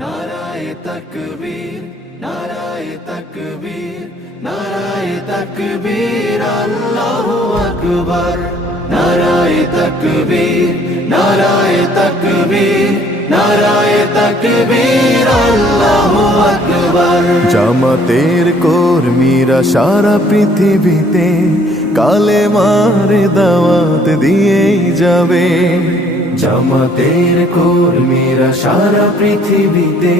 নারায়ে তাকবীর, নারায়ে তাকবীর, নারায়ে তাকবীর, আল্লাহু আকবার। নারায়ে তাকবীর, নারায়ে তাকবীর, নারায়ে তাকবীর, আল্লাহু আকবার। জামাতের কর্মীরা সারা পৃথিবীতে কালেমার দাওয়াত দিয়েই যাবে। জামাতের কর্মীরা সারা পৃথিবীতে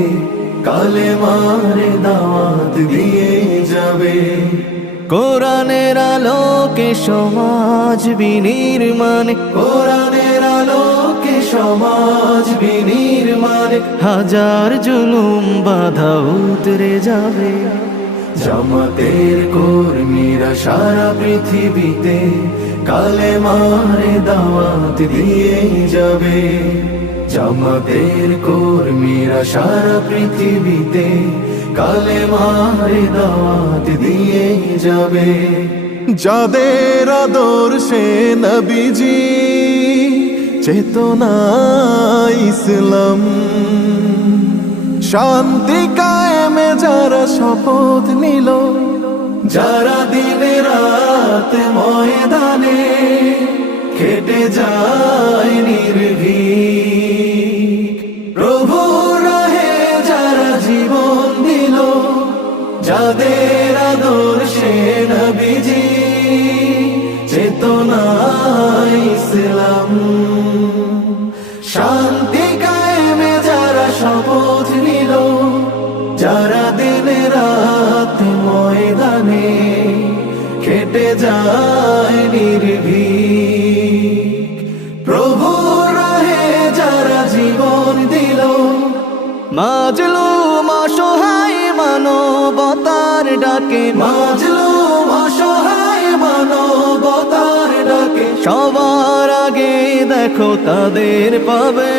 কালেমার দাওয়াত দিয়ে যাবে। কোরআনের আলোকে সমাজ বিনির্মাণ, কোরআনের আলোকে সমাজ বিনির্মাণ, হাজার জুলুম বাধা উতরে যাবে। জামাতের কর্মীরা সারা পৃথিবীতে কালেমার দাওয়াত দিয়ে যাবে। জামাতের কর্মীরা সারা পৃথিবীতে কালেমার দাওয়াত দিয়ে যাবে। যাদের আদর্শে নবীজি চেতনা ইসলাম, শান্তি কায়েমে যারা শপথ নিল, যারা দিনে রাত ময়দানে খেটে যায় নির্ভীক, প্রভু রাহে যারা জীবন দিল, যাদের আদর্শে নবীজি চেতনা ইসলাম, শান্তি কায়েমে যারা শপথ নিল, যারা দিনে রাত ময়দানে খেটে যায় নির্ভীক, প্রভু রাহে যারা জীবন দিল, মাজলুম অসহায় মানবতার ডাকে, মাজলুম অসহায় মানবতার ডাকে, সবার আগে দেখো তাদের পাবে।